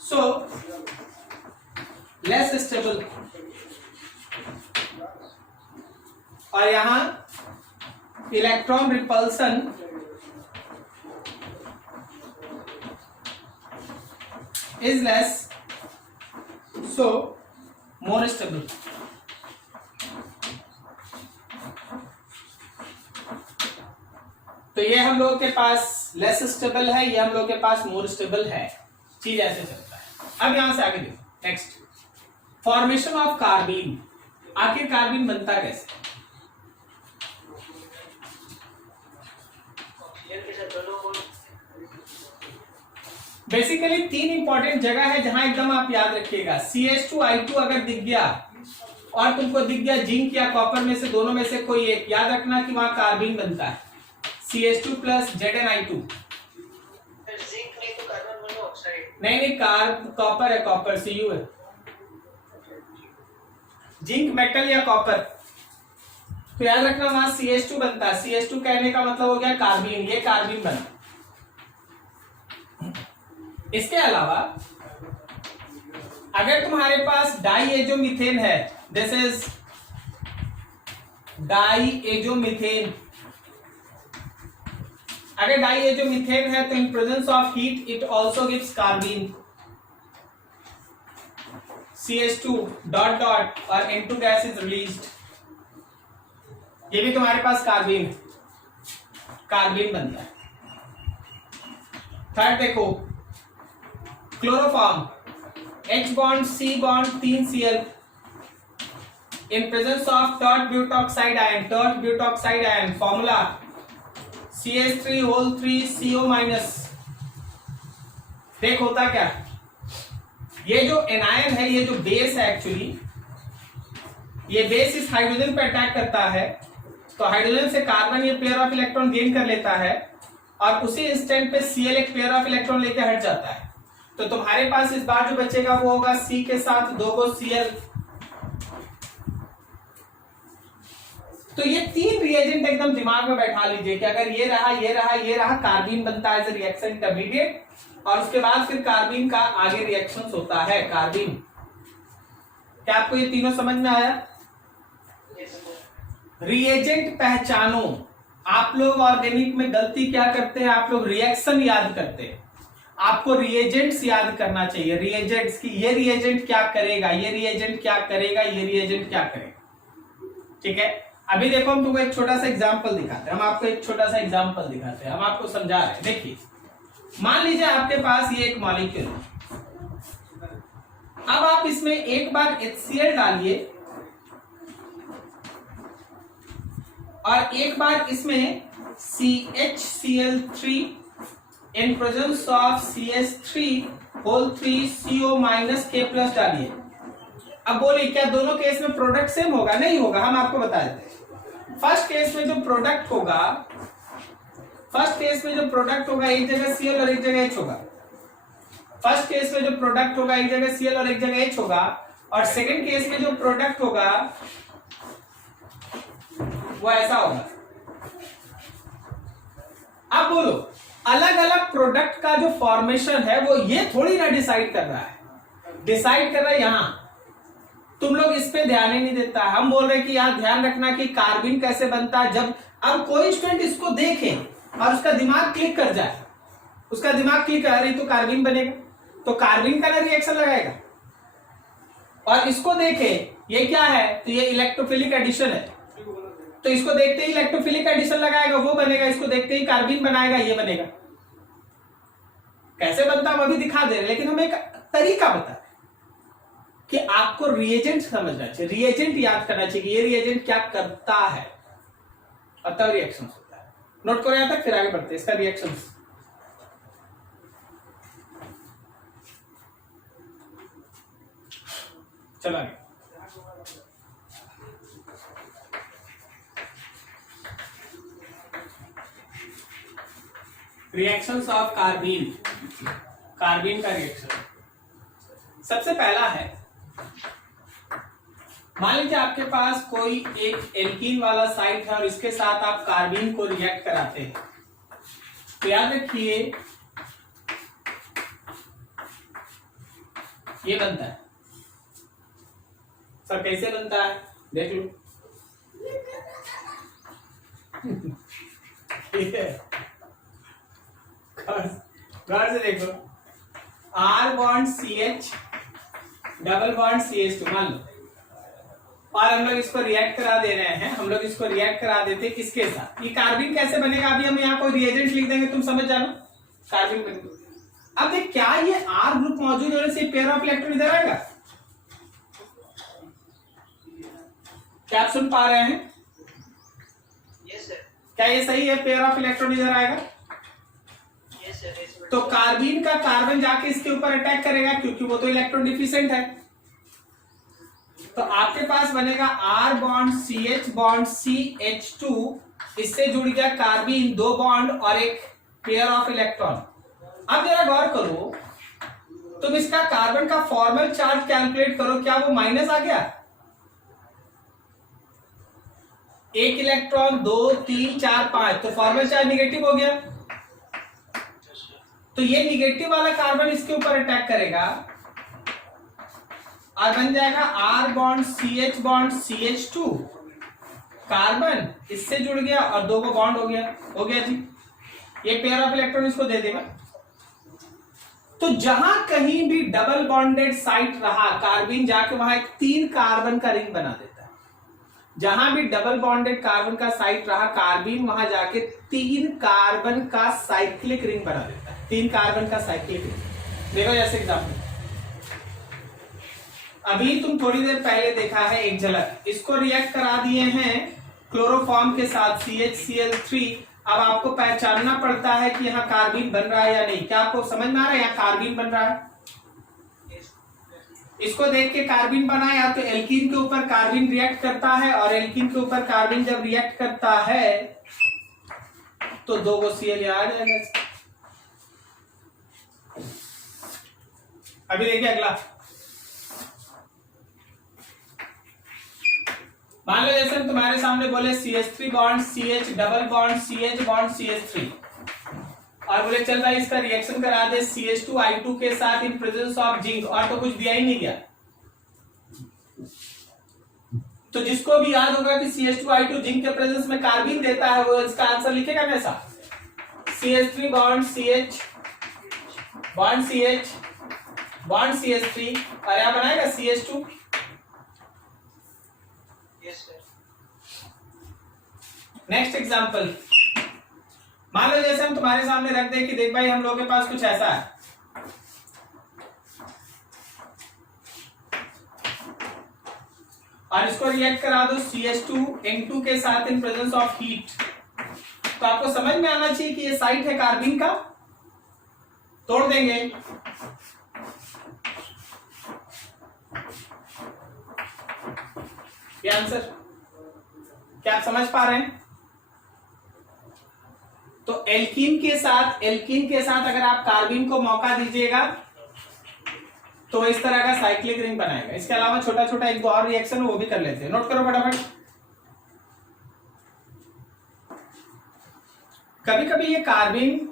so less stable, और यहां electron repulsion is less, so more stable। तो ये हम लोगों के पास लेस स्टेबल है, ये हम लोगों के पास मोर स्टेबल है, चीज ऐसे चलता है। अब यहां से आगे देखो, नेक्स्ट फॉर्मेशन ऑफ कार्बीन। आखिर कार्बीन बनता कैसे? बेसिकली तीन इंपॉर्टेंट जगह है जहां एकदम आप याद रखिएगा। CH2I2 अगर दिख गया और तुमको दिख गया जिंक या कॉपर में से दोनों में से कोई एक, याद रखना कि वहां कार्बीन बनता है, CH2 प्लस ZnI2। जिंक नहीं तो कार्बन मोनोऑक्साइड, नहीं कॉपर है, कॉपर Cu है। जिंक मेटल या कॉपर, तो याद रखना वहां CH2 बनता है। CH2 कहने का मतलब हो गया कार्बीन, ये कार्बीन बना। इसके अलावा अगर तुम्हारे पास डाईएजोमीथेन है, दिस इज डाईएजोमीथेन, अगर डाईएजोमीथेन है तो in presence of heat it also gives carbene, CH2 dot dot और N2 गैस इज रिलीज्ड, ये भी तुम्हारे पास कार्बीन बनता है। थर्ड देखो, chloroform, H bond C bond 3 Cl in presence of dot butoxide ion, formula CH3 देख होता क्या, ये जो एनायन है, ये जो बेस है एक्चुअली, ये बेस इस हाइड्रोजन पे अटैक करता है, तो हाइड्रोजन से कार्बन ये पेयर ऑफ इलेक्ट्रॉन गेन कर लेता है और उसी इंस्टेंट पे Cl एक पेयर ऑफ इलेक्ट्रॉन लेके हट जाता है। तो तुम्हारे पास इस बार जो बचेगा वो होगा C के साथ 2 को Cl। तो ये तीन रिएजेंट एकदम दिमाग में बैठा लीजिए कि अगर ये रहा कार्बीन बनता है एज ए रिएक्शन इंटरमीडिएट, और उसके बाद फिर कार्बीन का आगे रिएक्शंस होता है कार्बीन। क्या आपको ये तीनों समझ में आया? रिएजेंट पहचानो। आप लोग ऑर्गेनिक में गलती क्या करते हैं, आप लोग रिएक्शन याद करते हैं, आपको रिएजेंट्स याद करना चाहिए। रिएजेंट्स की ये रिएजेंट क्या करेगा, ये रिएजेंट क्या करेगा, ये रिएजेंट क्या करेगा। ठीक है, अभी देखो हम तुमको एक छोटा सा एग्जांपल दिखाते हैं, हम आपको एक छोटा सा एग्जांपल दिखाते हैं, हम आपको समझा रहे हैं। देखिए, मान लीजिए आपके पास ये एक मॉलिक्यूल है, अब आप इसमें एक बार HCl डालिए और एक बार इसमें CHCl3 in presence of CH3 डालिए। अब बोलिए क्या दोनों केस में प्रोडक्ट सेम होगा? नहीं होगा, हम आपको बता देते हैं। फर्स्ट केस में जो प्रोडक्ट होगा, एक जगह Cl और एक जगह H होगा। फर्स्ट केस में जो प्रोडक्ट होगा एक जगह Cl और एक जगह H होगा, और सेकंड केस में जो प्रोडक्ट होगा वो ऐसा होगा। अब बोलो, अलग अलग प्रोडक्ट का जो फॉर्मेशन है वो ये थोड़ी ना डिसाइड कर रहा है, डिसाइड कर रहा है यहां। तुम लोग इस पे ध्यान ही नहीं देता। हम बोल रहे हैं कि यार ध्यान रखना कि कार्बन कैसे बनता है। जब अब कोई स्टूडेंट इसको देखे और उसका दिमाग क्लिक कर जाए, उसका दिमाग क्लिक कर रही तो कार्बन बनेगा, तो कार्बन का ना रिएक्शन लगाएगा। और इसको देखे ये क्या है, तो ये इलेक्ट्रोफिलिक एडिशन है, तो इसको देखते ही इलेक्ट्रोफिलिक एडिशन लगाएगा, वो बनेगा, इसको देखते ही कार्बीन बनाएगा, ये बनेगा। कैसे बनता है वो भी दिखा दे रहे, लेकिन हमें एक तरीका बता रहे कि आपको रिएजेंट समझना चाहिए, रिएजेंट याद करना चाहिए कि ये रिएजेंट क्या करता है, और तब रिएक्शन होता है। नोट करो यहां तक, फिर आगे बढ़ते हैं इसका रिएक्शन। चलो आगे। रिएक्शंस ऑफ कार्बीन, कार्बीन का रिएक्शन। सबसे पहला है, मान लीजिए आपके पास कोई एक एल्कीन वाला साइट है और इसके साथ आप कार्बीन को रिएक्ट कराते हैं, तो याद रखिए ये बनता है। सर कैसे बनता है देख लो। गौर से देखो, R bond CH double bond CH2 मान लो, और हम लोग इसको रिएक्ट करा दे रहे हैं, हम लोग इसको रिएक्ट करा देते किसके साथ, ये कार्बन कैसे बनेगा, अभी हम यहाँ कोई रिएजेंट लिख देंगे, तुम समझ जाना कार्बन बनेगा। अब देख, क्या ये R ग्रुप मौजूद होने से पेयर ऑफ इलेक्ट्रॉन इधर आएगा? क्या आप सुन पा रहे हैं? Yes sir. क्या ये सही है, पेयर ऑफ इलेक्ट्रॉन इधर आएगा? Yes sir. तो कार्बन का कार्बन जाके इसके ऊपर अटैक करेगा, क्योंकि वो तो इलेक्ट्रॉन डिफिशिएंट है। तो आपके पास बनेगा R bond CH bond CH2, इससे जुड़ गया कार्बन, 2 बॉन्ड और एक पेयर ऑफ इलेक्ट्रॉन। अब जरा गौर करो, तुम इसका कार्बन का फॉर्मल चार्ज कैलकुलेट करो, क्या वो माइनस आ गया? 1 इलेक्ट्रॉन 2 3 4 5, तो फॉर्मल चार्ज निगेटिव हो गया। तो ये निगेटिव वाला कार्बन इसके ऊपर अटैक करेगा और बन जाएगा R bond CH bond CH2, carbon इससे जुड़ गया और 2 को बॉन्ड हो गया जी। ये पेयर ऑफ इलेक्ट्रॉन इसको दे देगा। तो जहां कहीं भी डबल बॉन्डेड साइट रहा, कार्बन जाके वहां एक 3 कार्बन का रिंग बना देता है। जहां भी डबल बॉन्डेड कार्बन का साइट रहा, कार्बन वहां जाके 3 कार्बन का साइक्लिक रिंग बना देता है, 3 कार्बन का साइक्लिक रिंग। देखो जैसे एग्जाम्पल, अभी तुम थोड़ी देर पहले देखा है एक झलक, इसको रिएक्ट करा दिए हैं क्लोरोफॉर्म के साथ CHCl3। अब आपको पहचानना पड़ता है कि यहाँ कार्बन बन रहा है या नहीं। क्या आपको समझ में आ रहा है यहाँ कार्बन बन रहा है? इसको देख के कार्बन बना, या तो एल्कीन के ऊपर कार्बन रिएक्ट करता है, और एल्कीन के ऊपर कार्बन जब रिएक्ट करता है तो 2 को Cl आ जाएगा। अभी देखिए अगला, मान लो जैसे तुम्हारे सामने बोले CH3 bond CH double bond CH bond CH3, और बोले चल भाई इसका रिएक्शन करा दे CH2I2 के साथ इन प्रेजेंस ऑफ जिंक, और तो कुछ दिया ही नहीं गया। तो जिसको भी याद होगा कि CH2I2 जिंक के प्रेजेंस में कार्बन देता है, वो इसका आंसर लिखेगा कैसा? CH3 bond CH bond CH bond CH3, और यहां बनाएगा CH2। नेक्स्ट एग्जांपल, मान लो जैसे हम तुम्हारे सामने रख दें कि देख भाई हम लोगों के पास कुछ ऐसा है, और इसको रिएक्ट करा दो CH2N2 के साथ इन प्रेजेंस ऑफ हीट। तो आपको समझ में आना चाहिए कि ये साइट है कार्बन का। तोड़ देंगे, ये आंसर क्या आप समझ पा रहे हैं? तो एल्कीन के साथ अगर आप कार्बन को मौका दीजिएगा तो इस तरह का साइक्लिक रिंग बनाएगा। इसके अलावा छोटा छोटा एक दो और रिएक्शन वो भी कर लेते हैं, नोट करो फटाफट। कभी कभी ये कार्बन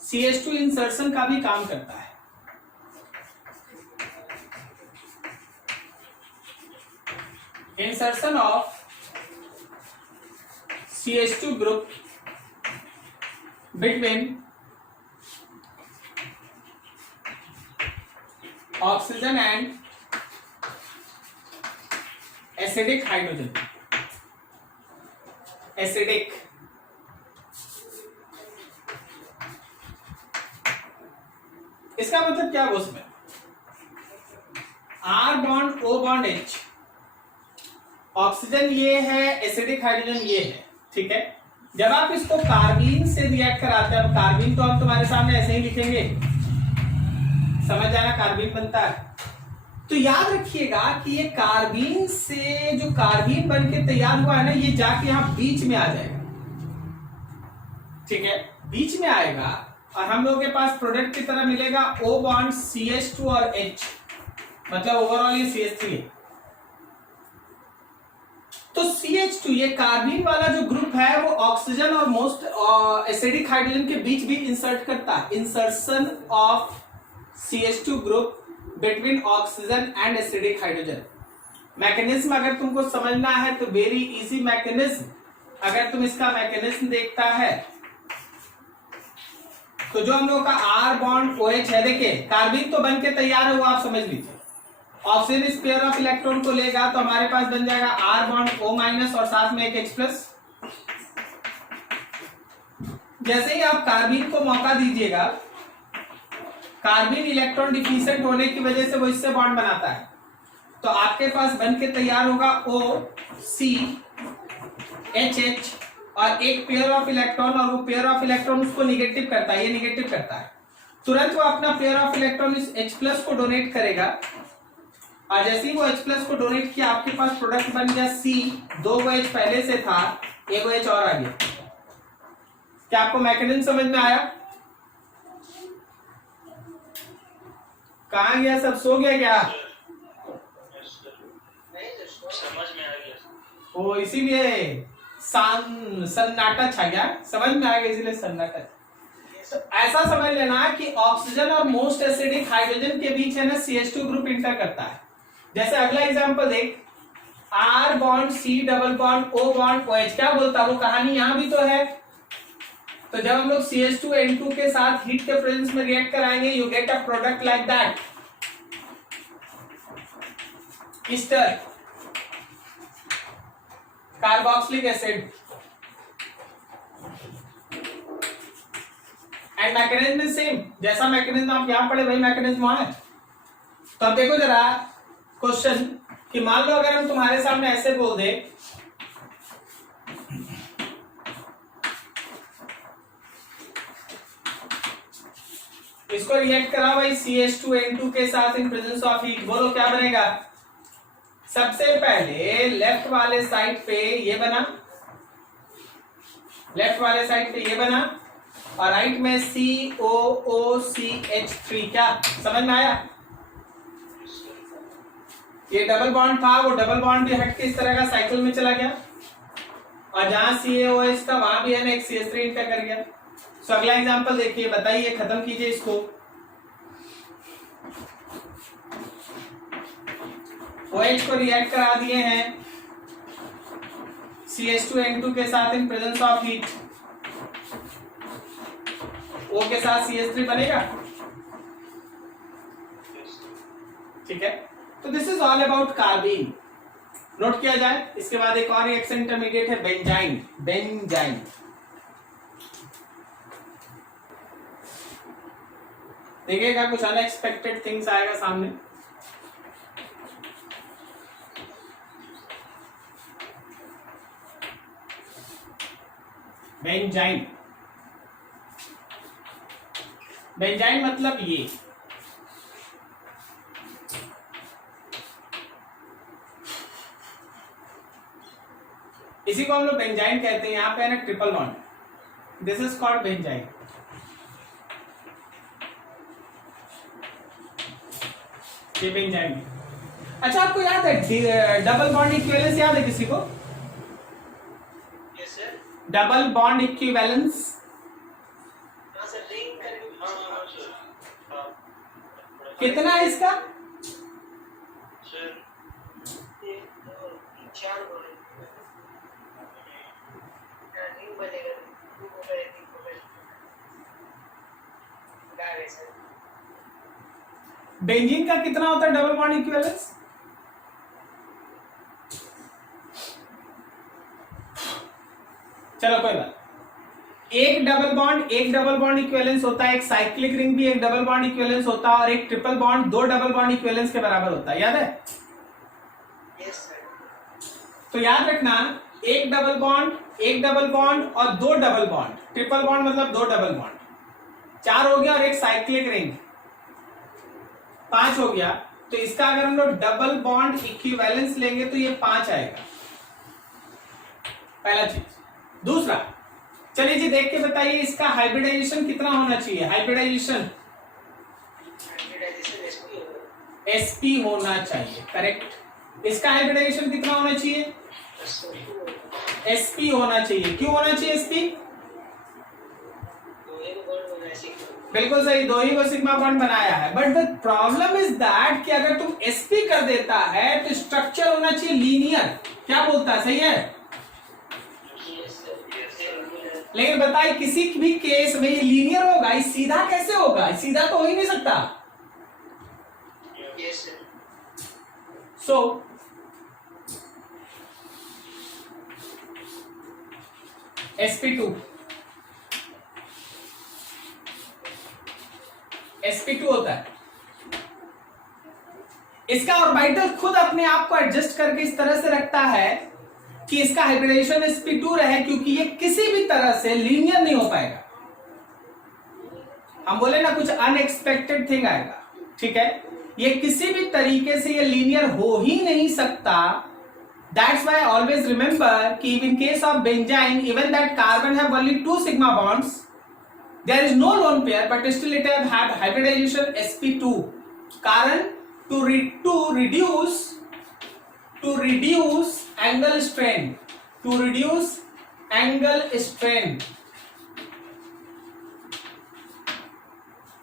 CH2 इंसर्शन का भी काम करता है। Insertion of CH2 group between oxygen and acidic hydrogen। Acidic. इसका मतलब क्या हुआ उसमें, R bond O bond H, oxygen ये है, एसिडिक हाइड्रोजन ये है, ठीक है। जब आप इसको कार्बीन से रिएक्ट कराते हैं, अब कार्बीन तो हम तुम्हारे सामने ऐसे ही लिखेंगे, समझ जाना कार्बीन बनता है। तो याद रखिएगा कि ये कार्बीन से जो कार्बीन बन के तैयार हुआ है ना, ये जाके यहां बीच में आ जाएगा, ठीक है, बीच में आएगा और हम लोगों के पास प्रोडक्ट की तरह मिलेगा O बॉन्ड CH2 और H, मतलब ओवरऑल ये CH3 है। तो CH2 ये कार्बीन वाला जो ग्रुप है वो ऑक्सीजन और मोस्ट एसिडिक हाइड्रोजन के बीच भी इंसर्ट करता है, insertion of CH2 group between oxygen and acidic hydrogen. Mechanism अगर तुमको समझना है तो वेरी इजी मैकेनिज्म, अगर तुम इसका मैकेनिज्म देखता है तो जो हम लोग का R बॉन्ड OH है, देखिए कार्बन तो बन के तैयार है, वो आप समझ लीजिए। ऑक्सीजन इस पेयर ऑफ इलेक्ट्रॉन को लेगा तो हमारे पास बन जाएगा R बॉन्ड O माइनस और साथ में एक H प्लस। जैसे ही आप कार्बन को मौका दीजिएगा, कार्बन इलेक्ट्रॉन डिफिशिएंट होने की वजह से वो इससे बॉन्ड बनाता है, तो आपके पास बन के तैयार होगा O C H H और एक पेयर ऑफ इलेक्ट्रॉन, और वो पेयर ऑफ इलेक्ट्रॉन उसको निगेटिव करता है, ये निगेटिव करता है, तुरंत वो अपना पेयर ऑफ इलेक्ट्रॉन इस H प्लस को डोनेट करेगा, और जैसे ही वो H प्लस को डोनेट किया आपके पास प्रोडक्ट बन गया C, 2 H पहले से था, 1 H और आ गया। क्या आपको मैकेनिज्म समझ में आया? कहाँ गया सब, सो गया क्या? समझ में आ गया। ओ इसीलिए सन्नाटा छा गया, समझ में आ गया इसीलिए सन्नाटा। तो ऐसा समझ लेना कि ऑक्सीजन और मोस्ट एसिडिक हाइड्रोजन के बीच है ना CH2 ग्रुप इंटर करता है। जैसे अगला एग्जांपल देख, R bond C double bond O bond OH, क्या बोलता है वो कहानी यहां भी तो है। तो जब हम लोग CH2N2 के साथ हीट के प्रेजेंस में रिएक्ट कराएंगे, you get a product like that, Easter carboxylic acid, and mechanism is same, जैसा मैकेनिज्म आप यहां पढ़े वही मैकेनिज्म वहां है। तो अब देखो जरा क्वेश्चन कि मान लो अगर हम तुम्हारे सामने ऐसे बोल दे, इसको रिएक्ट करा भाई CH2N2 के साथ इन प्रेजेंस ऑफ हीट, बोलो क्या बनेगा? सबसे पहले लेफ्ट वाले साइड पे ये बना, लेफ्ट वाले साइड पे ये बना, और राइट में COOCH3, क्या समझ में आया? ये डबल बॉन्ड था, वो डबल बॉन्ड भी हट के इस तरह का साइकिल में चला गया, और जहां CaOH था वहां भी है ना एक CH3 इंटर कर गया। तो अगला एग्जांपल देखिए, बताइए, खत्म कीजिए इसको। OH को रिएक्ट करा दिए हैं CH2N2 के साथ in presence of heat, O के साथ CH3 बनेगा, ठीक है। तो this is all about carbene, note किया जाए। इसके बाद एक और रिएक्शन इंटरमीडिएट है बेंजाइन। बेंजाइन देखिएगा कुछ अनएक्सपेक्टेड थिंग्स आएगा सामने। बेंजाइन, बेंजाइन मतलब ये, इसी को हम लोग बेंजाइन कहते हैं। यहां पे है ना triple bond, this is called benzene. ये बेंजाइन। अच्छा आपको याद है डबल बॉन्ड इक्विवेलेंस, याद है किसी को? Yes sir. Double bond equivalence, हां सर, लिंक करके। हां सर, कितना है इसका? सर 4 बनेगा, 2 हो गए, 3 हो गए, गाइस सर। बेंजीन का कितना होता है डबल बॉन्ड इक्विवेलेंस? चलो कोई बात, एक डबल बॉन्ड इक्विवेलेंस होता है, एक साइक्लिक रिंग भी एक डबल बॉन्ड इक्विवेलेंस होता है, और एक ट्रिपल बॉन्ड दो डबल बॉन्ड इक्विवेलेंस के बराबर होता है, याद है? Yes sir. तो याद रखना, एक डबल बॉन्ड और दो डबल बॉन्ड, ट्रिपल बॉन्ड मतलब दो डबल बॉन्ड, 4 हो गया, और एक साइक्लिक रिंग 5 हो गया। तो इसका अगर हम लोग डबल बॉन्ड इक्विवेलेंस लेंगे तो ये 5 आएगा, पहला चीज। दूसरा, चलिए जी देख के बताइए इसका हाइब्रिडाइजेशन कितना होना चाहिए? हाइब्रिडाइजेशन sp होना चाहिए, करेक्ट। इसका हाइब्रिडाइजेशन कितना होना चाहिए? sp होना चाहिए। क्यों होना चाहिए sp? बिल्कुल सही, दो ही को सिग्मा बॉन्ड बनाया है। But the problem is that कि अगर तुम sp कर देता है तो स्ट्रक्चर होना चाहिए लीनियर। क्या बोलता है, सही है? लेकिन बताइए किसी भी केस में ये लीनियर होगा, ये सीधा कैसे होगा? सीधा तो हो ही नहीं सकता। सो sp2 होता है। इसका ऑर्बिटल खुद अपने आप को एडजस्ट करके इस तरह से रखता है कि इसका हाइब्रिडाइजेशन sp2 रहे, क्योंकि ये किसी भी तरह से लीनियर नहीं हो पाएगा। हम बोले ना कुछ अनएक्सपेक्टेड थिंग आएगा, ठीक है? ये किसी भी तरीके से ये लीनियर हो ही नहीं सकता। दैट्स व्हाई ऑलवेज रिमेंबर कि इन case of benzene even that carbon have only 2 sigma bonds, there is no lone pair but still it have had hybridization sp2 कारण to reduce angle strain,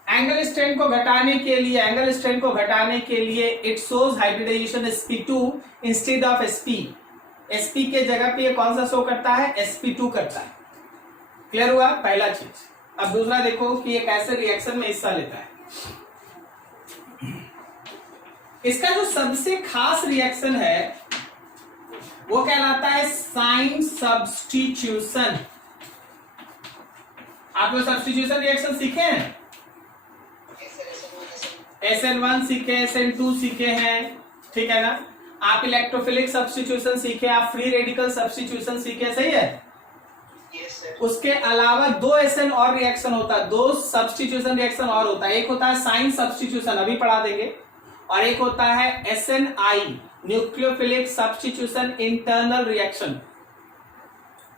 angle strain को घटाने के लिए it shows hybridisation sp2 instead of sp के जगह पे ये कौन सा शो करता है? sp2 करता है। क्लियर हुआ पहला चीज। अब दूसरा देखो कि ये कैसे रिएक्शन में हिस्सा लेता है। इसका जो सबसे खास रिएक्शन है वो कहलाता है साइन सब्स्टिट्यूशन। आप लोग सब्स्टिट्यूशन रिएक्शन सीखे हैं? SN1 सीखे, SN2 सीखे हैं, ठीक है ना? आप इलेक्ट्रोफिलिक सब्स्टिट्यूशन सीखे, आप फ्री रेडिकल सब्स्टिट्यूशन सीखे, सही है? उसके अलावा 2 SN और रिएक्शन होता है, 2 सब्स्टिट्यूशन रिएक्शन और होता है। एक होता है साइन सब्स्टिट्यूशन, अभी पढ़ा देंगे, और एक होता है SNI nucleophilic substitution internal reaction,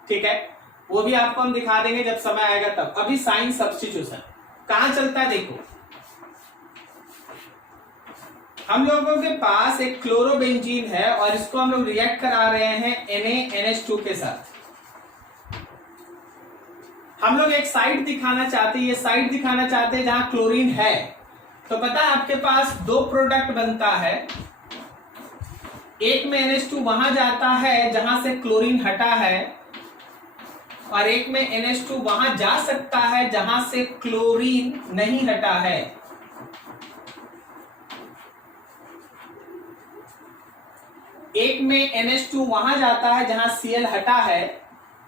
ठीक है? वो भी आपको हम दिखा देंगे जब समय आएगा तब। अभी साइन सब्स्टिट्यूशन कहां चलता है देखो। हम लोगों के पास एक क्लोरोबेंजीन है और इसको हम लोग रिएक्ट करा रहे हैं NaNH2 के साथ। हम लोग एक साइड दिखाना चाहते हैं, ये साइड दिखाना चाहते हैं जहां क्लोरीन है। तो पता है आपके पास 2 प्रोडक्ट बनता है, एक में NH2 वहां जाता है जहां से क्लोरीन हटा है, और एक में NH2 वहां जा सकता है जहां से क्लोरीन नहीं हटा है। एक में NH2 वहां जाता है जहां Cl हटा है,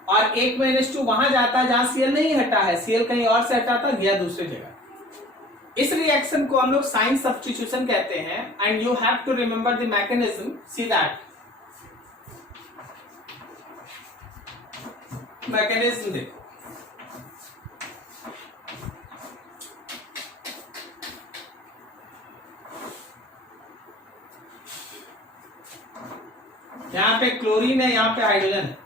और एक में NH2 वहां जाता है जहां Cl नहीं हटा है। Cl कहीं और से हटा था, गया दूसरी जगह। इस रिएक्शन को हम लोग साइन सब्स्टिट्यूशन कहते हैं, and you have to remember the mechanism. See that mechanism देखो। यहां पे क्लोरीन है, यहां पे हाइड्रोजन है।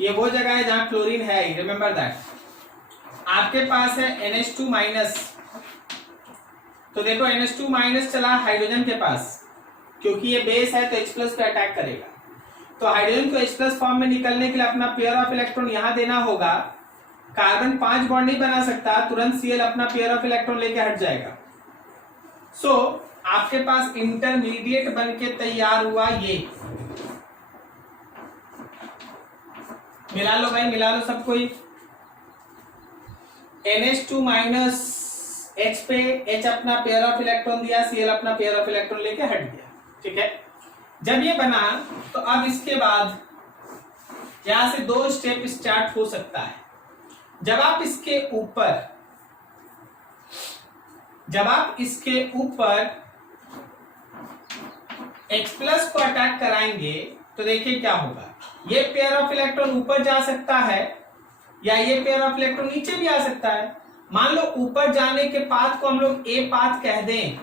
ये वो जगह है जहां क्लोरीन है, रिमेंबर दैट। आपके पास है NH2 माइनस, तो देखो NH2 माइनस चला हाइड्रोजन के पास, क्योंकि ये बेस है तो H प्लस पे अटैक करेगा। तो हाइड्रोजन को H प्लस फॉर्म में निकलने के लिए अपना पेयर ऑफ इलेक्ट्रॉन यहां देना होगा। कार्बन 5 बॉन्ड नहीं बना सकता, तुरंत Cl अपना पेयर ऑफ इलेक्ट्रॉन लेके हट जाएगा। सो आपके पास इंटरमीडिएट बन के तैयार हुआ ये। मिला लो भाई, मिला लो सब कोई। NH2 माइनस H पे H अपना पेयर ऑफ इलेक्ट्रॉन दिया, Cl अपना पेयर ऑफ इलेक्ट्रॉन लेके हट गया, ठीक है? जब ये बना तो अब इसके बाद यहां से 2 स्टेप स्टार्ट हो सकता है। जब आप इसके ऊपर H प्लस को अटैक कराएंगे तो देखिए क्या होगा। ये पेयर ऑफ इलेक्ट्रॉन ऊपर जा सकता है या ये पेयर ऑफ इलेक्ट्रॉन नीचे भी आ सकता है। मान लो ऊपर जाने के पाथ को हम लोग ए पाथ कह दें,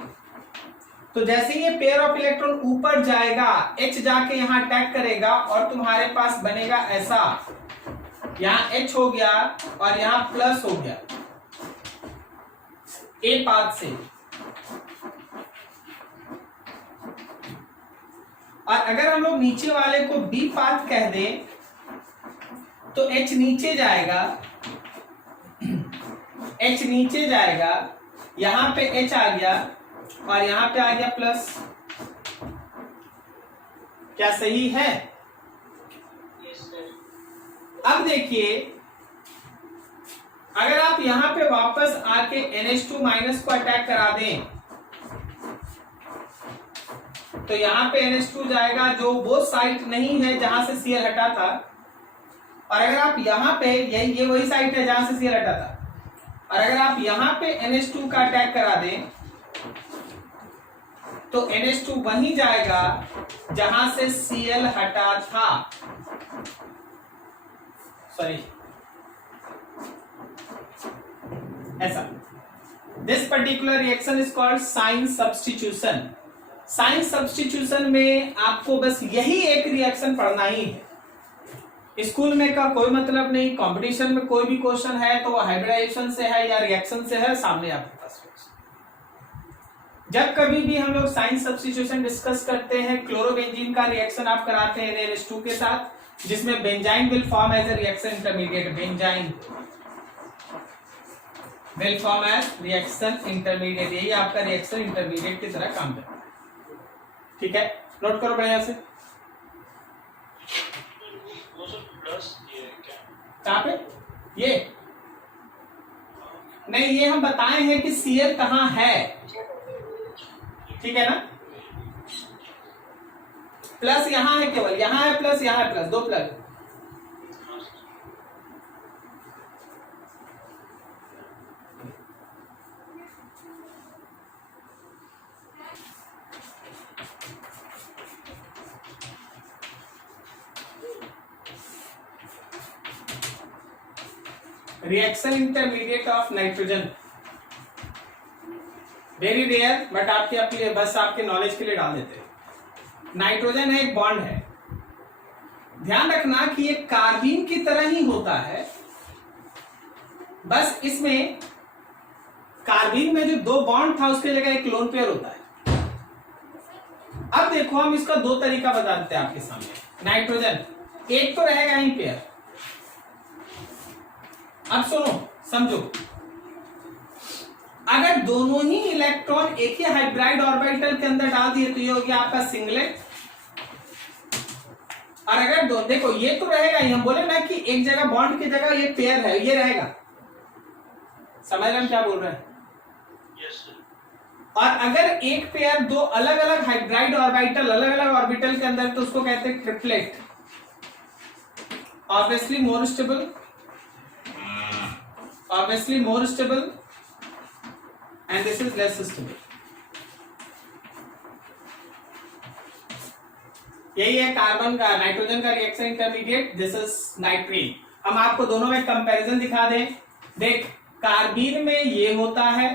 तो जैसे ये पेयर ऑफ इलेक्ट्रॉन ऊपर जाएगा, H जाके यहां अटैक करेगा और तुम्हारे पास बनेगा ऐसा, यहां H हो गया और यहां प्लस हो गया ए पाथ से। और अगर हम लोग नीचे वाले को बी पाथ कह दें तो H नीचे जाएगा, H नीचे जाएगा, यहां पे H आ गया और यहां पे आ गया प्लस। क्या सही है? अब देखिए, अगर आप यहां पे वापस आके NH2 माइनस को अटैक करा दें तो यहां पे NH2 जाएगा जो वो साइट नहीं है जहां से Cl हटा था, और अगर आप यहां पे ये वही साइट है जहां से Cl हटा था, और अगर आप यहां पे NH2 का अटैक करा दें तो NH2 वहीं जाएगा जहां से Cl हटा था। सॉरी, ऐसा। This particular reaction is called cine substitution. Cine substitution में आपको बस यही एक रिएक्शन पढ़ना ही है। स्कूल में का कोई मतलब नहीं, कंपटीशन में कोई भी क्वेश्चन है तो वो हाइब्रिडाइजेशन से है या रिएक्शन से है, सामने आपके पास। जब कभी भी हम लोग साइन सब्स्टिट्यूशन डिस्कस करते हैं, क्लोरोबेंजीन का रिएक्शन आप कराते हैं NH2 के साथ, जिसमें benzyne will form as a reaction intermediate. Benzyne will form as reaction intermediate, यही आपका रिएक्शन इंटरमीडिएट की तरह काम करता है। ठीक है, नोट करो बढ़िया से। कहां पे? ये नहीं, ये हम बताए हैं कि Cl कहां है, ठीक है ना। प्लस यहां है, केवल यहां है प्लस, यहां है plus, 2 plus. Reaction intermediate of nitrogen, very rare, but आपके लिए बस आपके नॉलेज के लिए डाल देते हैं। नाइट्रोजन है, एक बॉन्ड है। ध्यान रखना कि ये कार्बीन की तरह ही होता है, बस इसमें कार्बीन में जो 2 बॉन्ड था उसके जगह एक लोन पेयर होता है। अब देखो, हम इसका 2 तरीका बता देते हैं आपके सामने। नाइट्रोजन एक तो रहेगा ही पेयर। अब सुनो, समझो, अगर दोनों ही इलेक्ट्रॉन एक ही हाइब्राइड ऑर्बिटल के अंदर डाल दिए तो ये हो गया आपका सिंगलेट। और अगर दो, देखो ये तो रहेगा ही, हम बोले ना कि एक जगह बॉन्ड की जगह ये पेयर है, ये रहेगा। समझ रहे हम क्या बोल रहे हैं? yes, और अगर एक पेयर 2 अलग अलग हाइब्राइड ऑर्बिटल, अलग अलग ऑर्बिटल के अंदर, तो उसको कहते हैं triplet. Obviously more stable, obviously more stable, and this is less stable. यही है कार्बन का, नाइट्रोजन का रिएक्शन इंटरमीडिएट, दिस इज नाइट्रीन। हम आपको दोनों में कंपैरिजन दिखा दें। देख, कार्बीन में ये होता है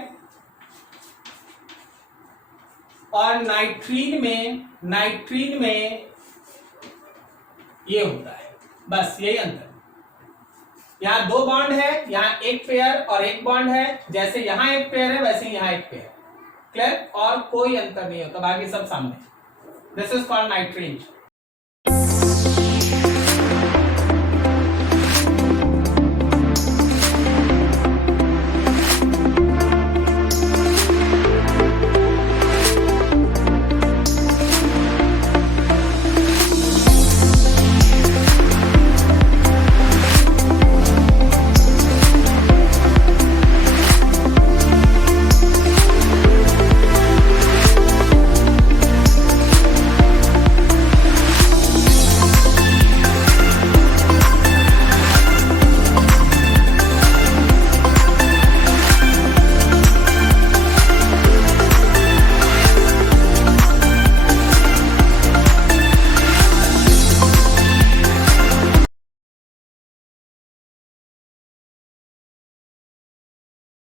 और नाइट्रीन में ये होता है, बस यही अंतर। यहां 2 बॉन्ड है, यहां एक पेयर और एक बॉन्ड है। जैसे यहां एक पेयर है वैसे यहां एक पेयर। क्लियर? और कोई अंतर नहीं होता, बाकी सब सामने। This is called नाइट्रीन।